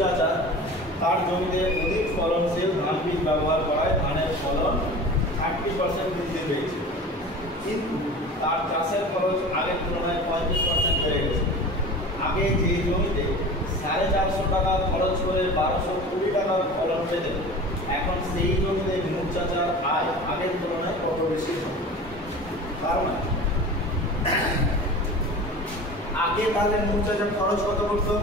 চাচা তার জমিতে অধিক ফলনশীল ধান বীজ ব্যবহার করায় ধানের ফলন 30% বৃদ্ধি পেয়েছে, কিন্তু তার চাষের খরচ আগের তুলনায় 35% বেড়ে গেছে। আগে যে জমিতে 450 টাকা খরচ করে 1220 টাকার ফলন পেতেন, এখন সেই জমিতে নূর চাচার আয় আগের তুলনায় কত বেশি হবে? কারণ আগে তাহলে নূর চাচার খরচ কত করতো?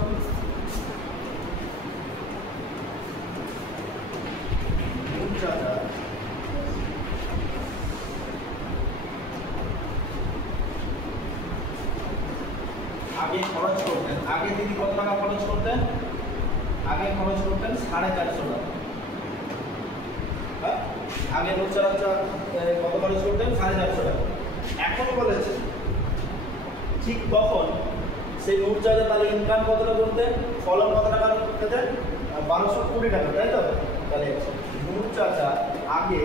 নূর চাচা আগে খরচ করতেন, আগে তিনি কত টাকা খরচ করতেন? আগে খরচ করতেন 450 টাকা। আগে নূর চাচা কত খরচ করতেন? 450 টাকা। এখন বলেছে ঠিক তখন সেই নূর চাচা তাহলে ইনকাম কতটা করতেন? ফলন কত টাকা পেতেন? 1220 টাকা, তাই তো? তাহলে নূর চাচা আগে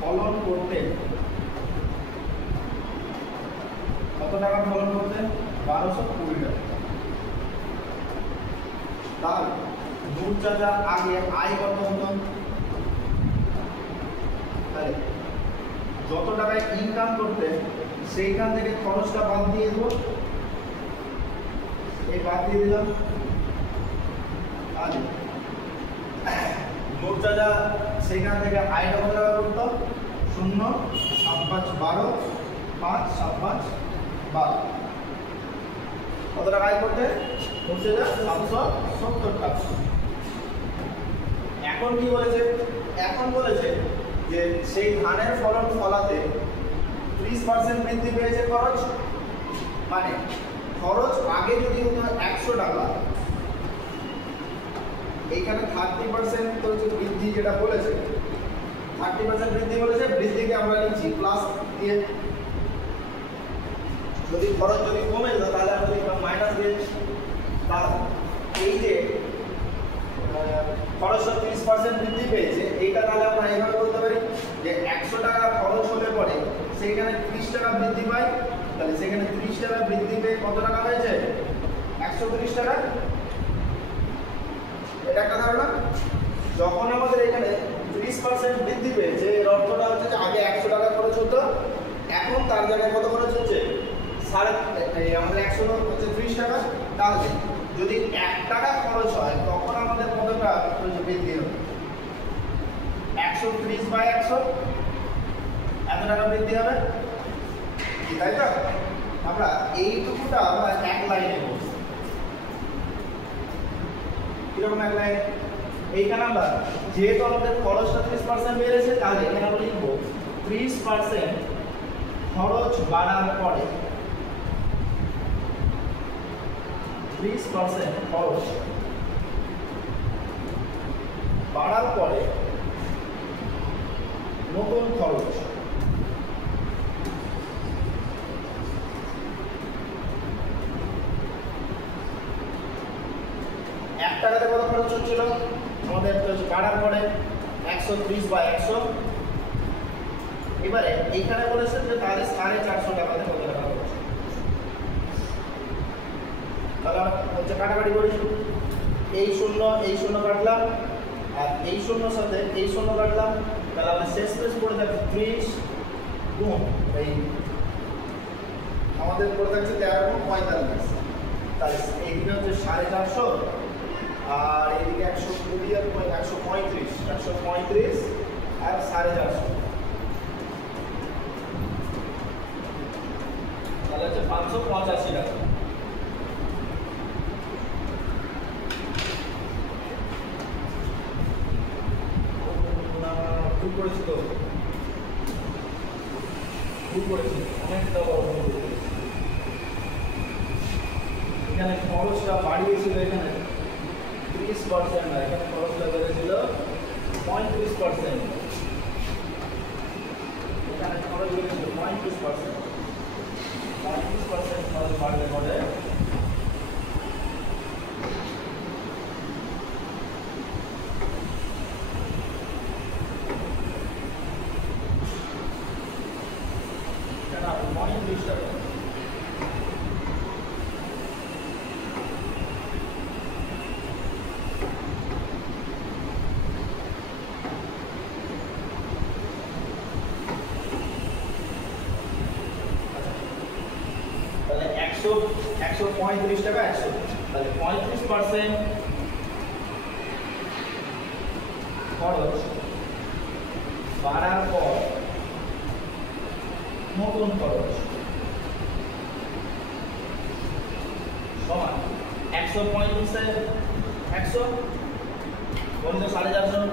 ফলন করতেন কত টাকা ফলন করতেন? 1220 টাকা। তাহলে নূর চাচা আগে আয় কত হতো? তাহলে যত টাকায় ইনকাম করতেন সেইখান থেকে খরচটা বাদ দিয়ে দেবো, এই বাদ দিয়ে দিলাম। তাহলে নূর চাচা সেইখান থেকে আয়টা কত টাকা করতো? 0 7 5 12 5 7 5 12 কত টাকা আয় করতে? নূর চাচা 770 টাকা। এখন কি বলেছে? এখন বলেছে যে সেই ধানের ফলন ফলাতে 30% বৃদ্ধি পেয়েছে খরচ। মানে খরচ আগে যদি হতো 100 টাকা, এইখানে 30% তো বৃদ্ধি যেটা বলেছে, 30% বৃদ্ধি বলেছে, বৃদ্ধিকে আমরা লিখছি প্লাস দিয়ে। যদি খরচ যদি কমে যেত তাহলে আমরা লিখলাম মাইনাস দিয়ে। তাহলে এই যে খরচ 30% বৃদ্ধি পেয়েছে, এইটা তাহলে আমরা এইভাবে বলতে পারি যে 100 টাকা খরচ হলে পরে সেইখানে 30 টাকা বৃদ্ধি পায়। তাহলে সেখানে 30 টাকা বৃদ্ধি পেয়ে কত টাকা হয়েছে? 130 টাকা। এটা একটা ধারণা। যখন আমাদের এখানে 30% বৃদ্ধি পেয়েছে, এর অর্থটা হচ্ছে যে আগে 100 টাকা খরচ হতো, এখন তার জায়গায় কত খরচ হচ্ছে? আমাদের 100 হচ্ছে 30 টাকা। তাহলে যদি 1 টাকা খরচ হয় তখন আমাদের কত টাকা বৃদ্ধি হবে? 130/100 এত টাকা বৃদ্ধি হবে, তাই তো? আমরা এইটুকুটা আমরা এক লাইনে বলছি। কিরকম এক লাইন? এইখানে আমরা যেহেতু আমাদের খরচটা 30% বেড়েছে, তাহলে এখানে আমরা লিখবো 30% খরচ বাড়ার পরে 30% খরচ বাড়ার পরে নতুন খরচ। টাকাতে কত খরচ হচ্ছিল আমাদের? বাড়ার পরে 130/100। এবারে এইখানে বলেছেন যে তাহলে 450 টাকাতে কত টাকা খরচ? তাহলে হচ্ছে কাটাকাটি করি। এই শূন্য কাটলাম, আর এই শূন্যর সাথে এই শূন্য কাটলাম। তাহলে আমরা শেষ পেশ পড়ে থাকছে 30 গুণ এই আমাদের পড়ে থাকছে 13 গুণ 45। তাহলে এইদিকে হচ্ছে 450, আর এইদিকে 120 আর 135 আর 450, তাহলে হচ্ছে 585 টাকা। ভুল করেছি তো, ভুল করেছি, অনেকটা বড় ভুল করেছি। এখানে খরচটা বাড়িয়েছিল, এখানে 30% না, এখানে খরচটা বেড়েছিল 35%। এখানে খরচ বেড়েছিল 35%। 35% খরচ বাড়লে পরে 135 টাকা 100, তাহলে 35% খরচ বাড়ার পর নতুন খরচ সমান 135 100 বলতে 450,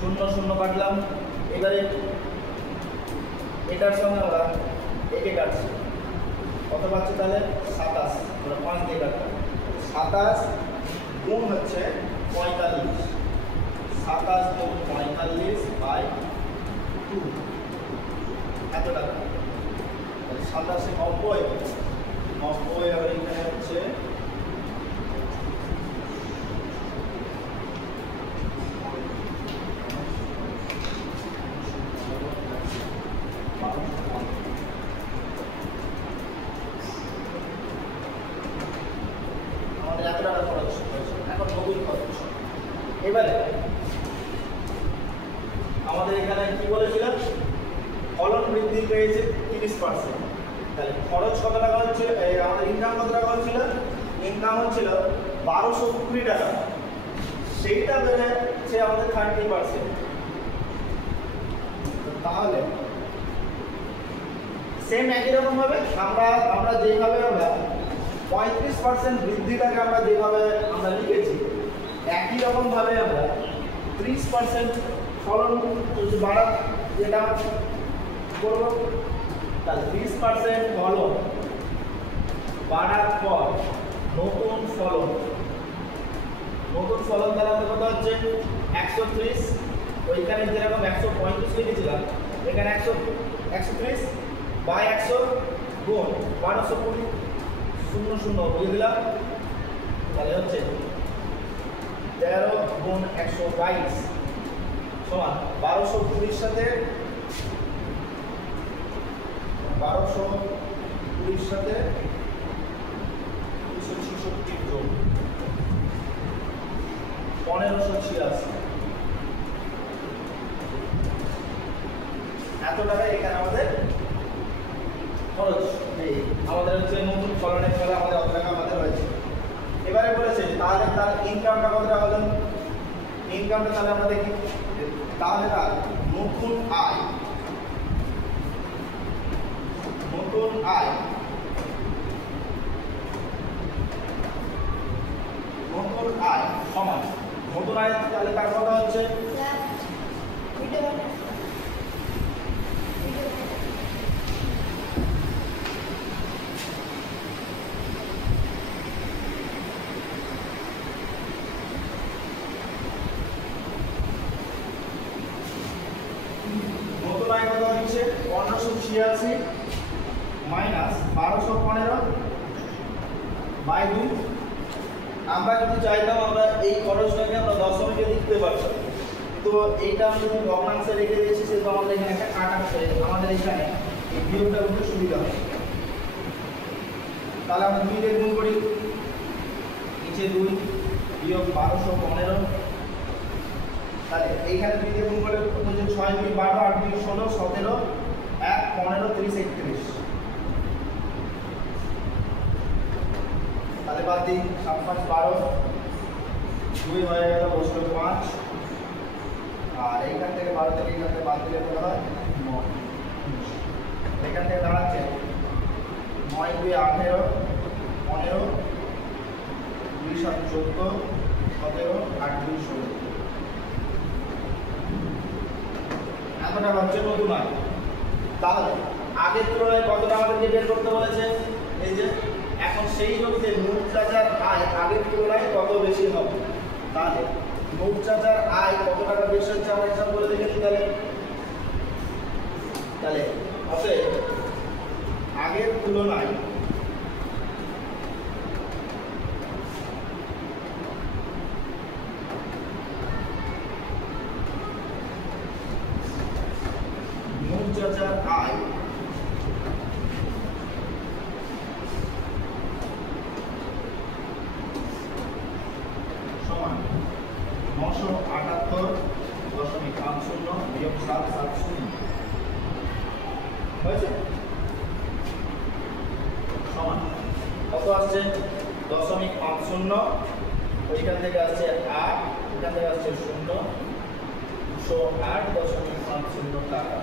0 0 কাটলাম। এবারে এটার সঙ্গে আমরা একে কাটছি, কত পাচ্ছি তাহলে 27, আমরা 5 দিয়ে কাটলাম। 27 গুণ হচ্ছে 45, 27 গুণ 45 বাই 2, এত টাকা। 27 90, 90 আর এখানে হচ্ছে আমাদের এত টাকা খরচ হয়েছে। এখন নতুন খরচ। এবারে আমাদের এখানে কি বলেছিলাম, ফলন বৃদ্ধি পেয়েছে 30%, তাহলে খরচ কত টাকা হচ্ছে, আমাদের ইনকাম কত টাকা হচ্ছিল, ইনকাম হচ্ছিল 1220 টাকা, সেইটা বেড়েছে আমাদের 30%। তাহলে সেম একই রকম ভাবে আমরা যেভাবে আমরা 35% বৃদ্ধিটাকে আমরা যেভাবে আমরা লিখেছি, একই রকম ভাবে আমরা 30% ফলন বাড়া যেটা করব, তাহলে 30% ফলন বাড়ার পর নতুন ফলন তাহলে আমাদের কত হচ্ছে 130, ওইখানে যেরকম 135 লিখেছিলাম, এখানে 130 বাই 100 গুণ 1220, 0 0 দিয়ে দিলাম, তাহলে হচ্ছে 13 গুণ 122 সমান 1220 সাথে 266 যোগ 1586, এত টাকা এখানে আমাদের খরচ আমাদের হচ্ছে নতুন ফলনের ফলে আমাদের অত টাকা আমাদের হয়েছে। এবারে বলেছে তাহলে তার ইনকামটা কত টাকা হলো, ইনকামটা তাহলে আমরা দেখি, তাহলে তার নতুন আয় সমান নতুন আয়, তাহলে তার কথা হচ্ছে নতুন আয় কত হচ্ছে 1586 মাইনাস 1215 বাই 2। আমরা যদি চাইতাম আমরা এই খরচটাকে আমরা দশমিকে লিখতে পারতাম, তো এইটা আমি যদি ভগ্নাংশে রেখে দিয়েছি, সেটা আমাদের এখানে একটা কাট আছে, আমাদের এখানে এই বিয়োগটা করতে সুবিধা হয়। তাহলে আমরা 2 দিয়ে গুণ করি, নিচে 2 বিয়োগ 1215, তাহলে এইখানে 2 দিয়ে গুণ করে 6 2 12 8 2 16 17 1 15 30 31, তাহলে বাদ দিই 7 5 12, 2 হয়ে গেল বসলো 5, আর এইখান থেকে 12 থেকে এইখান থেকে বাদ দিলে কত হয় 9, এখান থেকে দাঁড়াচ্ছে 9 2 18 15 2 7 14 17 8 2 16, এত টাকা হচ্ছে নতুন আয়। তাহলে আগের তুলনায় কতটা আমাদেরকে বের করতে বলেছে, এই যে এখন সেই জমিতে নুট চাচার আয় আগের তুলনায় কত বেশি হবে, তাহলে নুট চাচার আয় কত টাকা বেশি হচ্ছে আমরা হিসাব করে দেখে নিই। তাহলে অতএব আগের তুলনায় নুট চাচার আয় সমান 978.50 বিয়োগ 770 হয়েছে সমান আসছে 0.50, ওইখান থেকে আসছে 8, এখান থেকে আসছে 0, 208.50 টাকা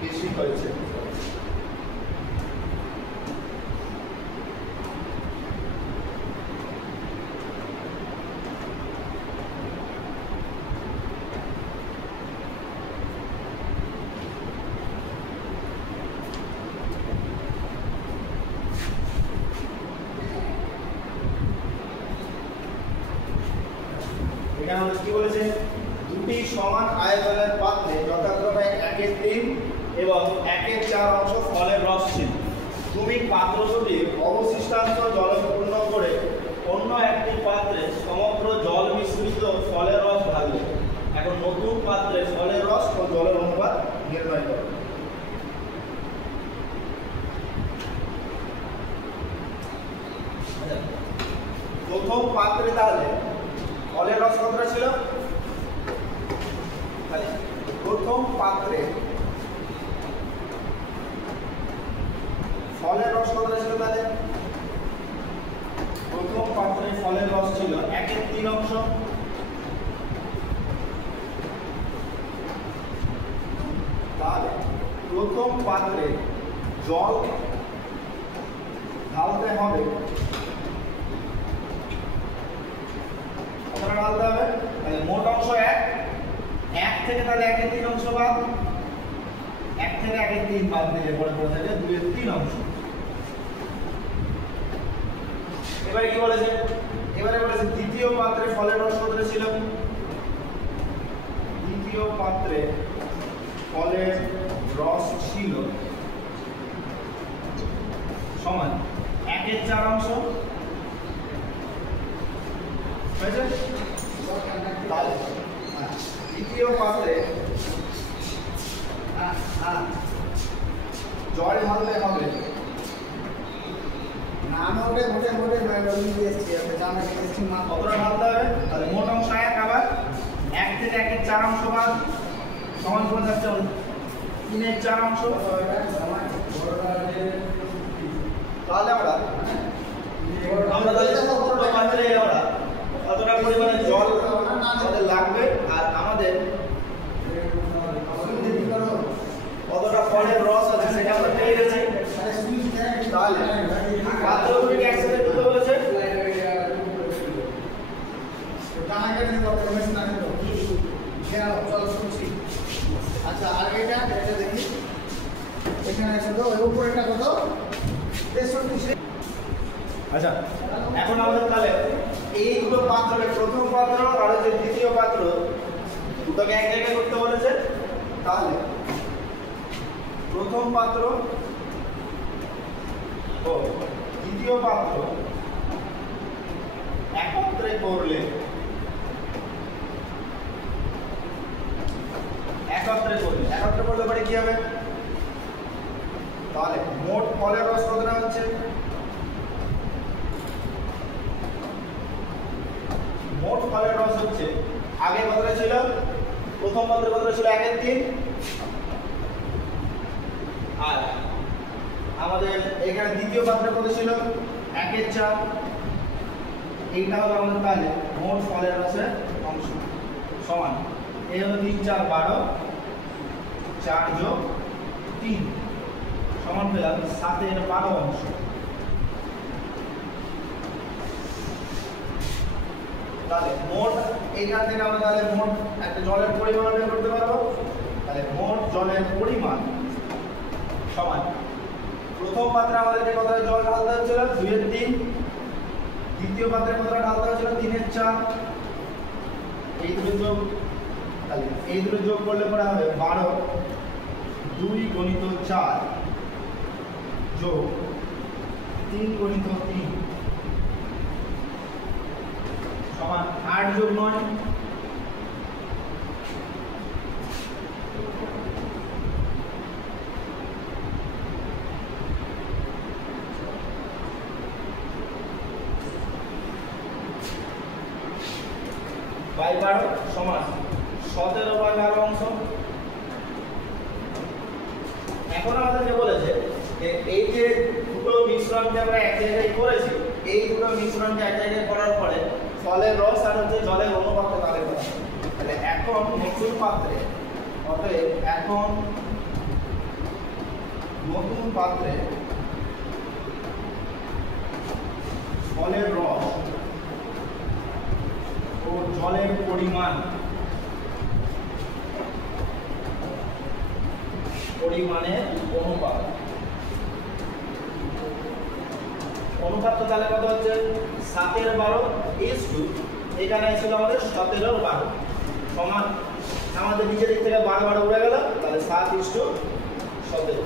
বেশি হয়েছে। এখানে কি বলেছে, দুটি সমান আয়তনের পাত্রে যথাক্রমে 1/3 এবং 1/4 অংশ ফলের রস ছিল। তুমি পাত্র দুটি অবশিষ্টাংশ জলে পূর্ণ করে অন্য একটি পাত্রে সমগ্র জল মিশ্রিত ফলের রস ঢালবে। এখন নতুন পাত্রে ফলের রস ও জলের অনুপাত নির্ণয় করো। প্রথম পাত্রে তাহলে ফলের রস কতটা ছিল, প্রথম পাত্রে ফলের রস কতটা ছিল, তাহলে প্রথম পাত্রে ফলের রস ছিল 1/3 অংশ। তাহলে প্রথম পাত্রে জল ঢালতে হবে, কতটা ঢালতে হবে, তাহলে মোট অংশ 1 থেকে তাহলে 1/3 অংশ বাদ, 1 থেকে 1/3 বাদ দিলে পরে পড়ে থাকে 2/3 অংশ। এবারে কি বলেছে, এবারে বলেছে দ্বিতীয় পাত্রে ফলের রস কতটা ছিল, দ্বিতীয় পাত্রে ফলের রস ছিল সমান 1/4 অংশ। হয়েছে? তাহলে দ্বিতীয় পাত্রে জল ঢালতে হবে, কতটা ঢালতে হবে, তাহলে মোট অংশ 1, আবার 1 থেকে 1/4 অংশ বাদ সমান করে যাচ্ছে 3/4 অংশ। তাহলে আমরা তাহলে পাত্রে আমরা কতটা পরিমাণে জল আমাদের লাগবে আর আমাদের কতটা ফলের রস আছে সেটা আমরা পেয়ে গেছি। তাহলে পাত্রগুলিকে একসাথে দিতে বলেছে, আচ্ছা আর এটা দেখি এখানে আছে তো এর উপর এটা কত 63। আচ্ছা এখন আমাদের তাহলে এই দুটো পাত্রকে প্রথম পাত্র আর যে দ্বিতীয় পাত্র দুটোকে এক জায়গায় করতে বলেছে। তাহলে প্রথম পাত্র ও দ্বিতীয় পাত্র একত্রে করলে পরে কি হবে, তাহলে মোট ফলের রস কতটা হচ্ছে, মোট ফলের রস হচ্ছে আগে কতটা ছিল, প্রথম পাত্রে কতটা ছিল 1/3, আর আমাদের এখানে দ্বিতীয় পাত্রে কত ছিল 1/4। এইটা হলো আমাদের তাহলে মোট ফলের রসের অংশ সমান, এই হলো 3 4 12, 4 যোগ 3 সমান পেলাম 7/12 অংশ। তাহলে মোট এইখান থেকে আমরা তাহলে মোট একটা জলের পরিমাণ বের করতে পারবো। তাহলে মোট জলের পরিমাণ সমান প্রথম পাত্রে আমাদেরকে কতটা জল ঢালতে হচ্ছিল 2/3, দ্বিতীয় পাত্রে কতটা ঢালতে হচ্ছিল 3/4, এই দুটো যোগ, তাহলে এই দুটো যোগ করলে পরে হবে 12, 2 গুণিত 4 যোগ 3 গুণিত 3 সমান 8 যোগ 9। বাই 12 সমান 17/12 অংশ। এখন আমাদেরকে বলেছে যে এই যে দুটো মিশ্রণকে আমরা এক জায়গায় করেছি, এই দুটো মিশ্রণকে এক জায়গায় করার পরে ফলের রস আর হচ্ছে জলের অনুপাত তাহলে করা হবে। তাহলে এখন নতুন পাত্রে, অতএব এখন নতুন পাত্রে ফলের রস ও জলের পরিমাণের অনুপাত তাহলে কত হচ্ছে 7/12 এখানে ছিল আমাদের 17/12 সমান, আমাদের নিচের দিক থেকে 12 উড়ে গেল, তাহলে 7:17।